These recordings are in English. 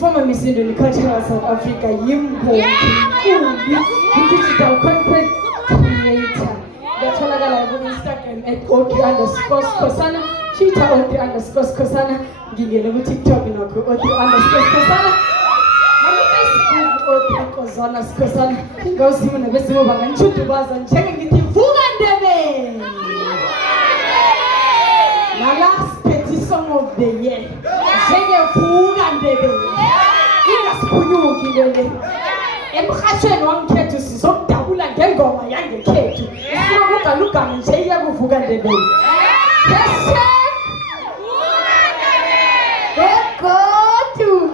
Former Miss Cultural South Africa, Yimbo, digital content creator. That's all I got on Instagram at @OT_Skosana, Twitter @OT_Skosana, give you a little TikTok in @OT_Skosana. Facebook @OT_Skosana. Go see when the best of and shoot the buzz and check it in Fugandebe. The last petty song of the year. Fugandebe. Emkhashweni wangikhethu sizokudabula ngengoma yangekhethu. Ufuna ukugaluga nje iyakuvuka ndebe. Bese Gogotu.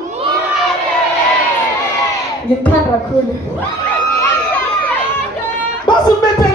Ngithanda kakhulu. Basumbethe